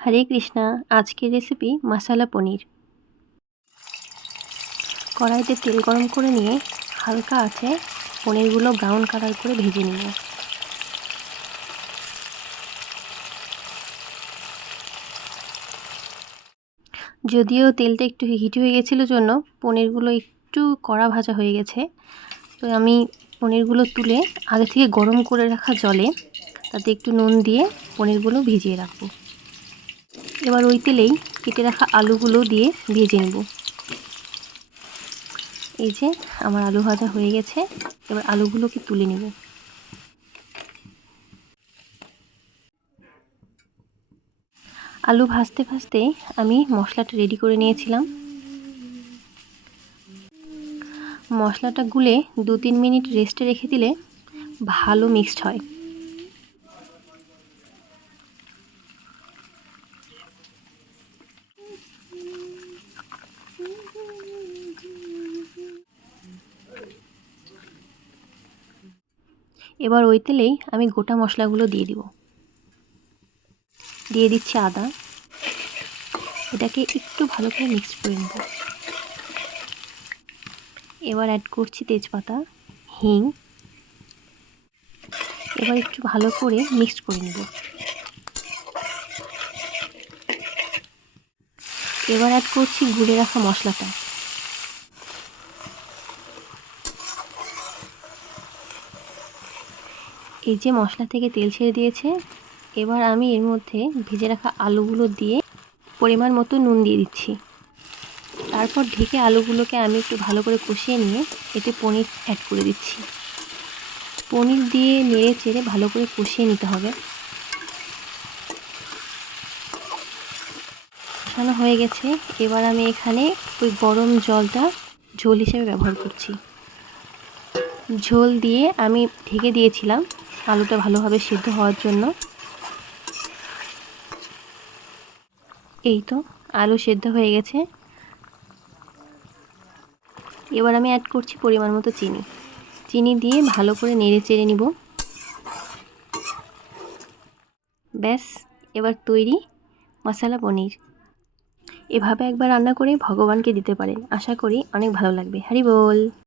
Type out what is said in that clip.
হরে কৃষ্ণা। আজকের রেসিপি মশালা পনির। কড়াইতে তেল গরম করে নিয়ে হালকা আছে পনিরগুলো ব্রাউন কালার করে ভেজে নিব। যদিও তেলটা একটু হিট হয়ে গেছিলো জন্য পনিরগুলো একটু কড়া ভাজা হয়ে গেছে, তো আমি পনিরগুলো তুলে আগে থেকে গরম করে রাখা জলে তাতে একটু নুন দিয়ে পনিরগুলো ভিজিয়ে রাখবো। এবার ওই তেলেই কেটে রাখা আলুগুলো দিয়ে ভেজে নেব। এই যে আমার আলু ভাজা হয়ে গেছে, এবার আলুগুলোকে তুলে নেব। আলু ভাজতে ভাজতে আমি মশলাটা রেডি করে নিয়েছিলাম। মশলাটা গুলে 2-3 মিনিট রেস্টে রেখে দিলে ভালো মিক্সড হয়। এবার ওই তেলেই আমি গোটা মশলাগুলো দিয়ে দিব। দিয়ে দিচ্ছি আদা। এটাকে একটু ভালো করে মিক্স করে নেব। এবার অ্যাড করছি তেজপাতা, হিং। এবার একটু ভালো করে মিক্স করে নেব। এবার অ্যাড করছি গুলে রাখা মশলাটা। এই যে মশলা থেকে তেল ছেড়ে দিয়েছে, এবার আমি এর মধ্যে ভেজে রাখা আলুগুলো দিয়ে পরিমাণ মতো নুন দিয়ে দিচ্ছি। তারপর ঢেকে আলুগুলোকে আমি একটু ভালো করে কষিয়ে নিয়ে এতে পনির অ্যাড করে দিচ্ছি। পনির দিয়ে নেড়ে চেড়ে ভালো করে কষিয়ে নিতে হবে। কষানো হয়ে গেছে, এবার আমি এখানে ওই গরম জলটা ঝোল হিসেবে ব্যবহার করছি। ঝোল দিয়ে আমি ঢেকে দিয়েছিলাম আলুটা ভালোভাবে সিদ্ধ হওয়ার জন্য। এই তো আলু সিদ্ধ হয়ে গেছে। এবার আমি অ্যাড করছি পরিমাণ মতো চিনি। চিনি দিয়ে ভালো করে নেড়ে চেড়ে নিব। ব্যাস, এবার তৈরি মশালা পনির। এভাবে একবার রান্না করে ভগবানকে দিতে পারেন, আশা করি অনেক ভালো লাগবে। হরি বল।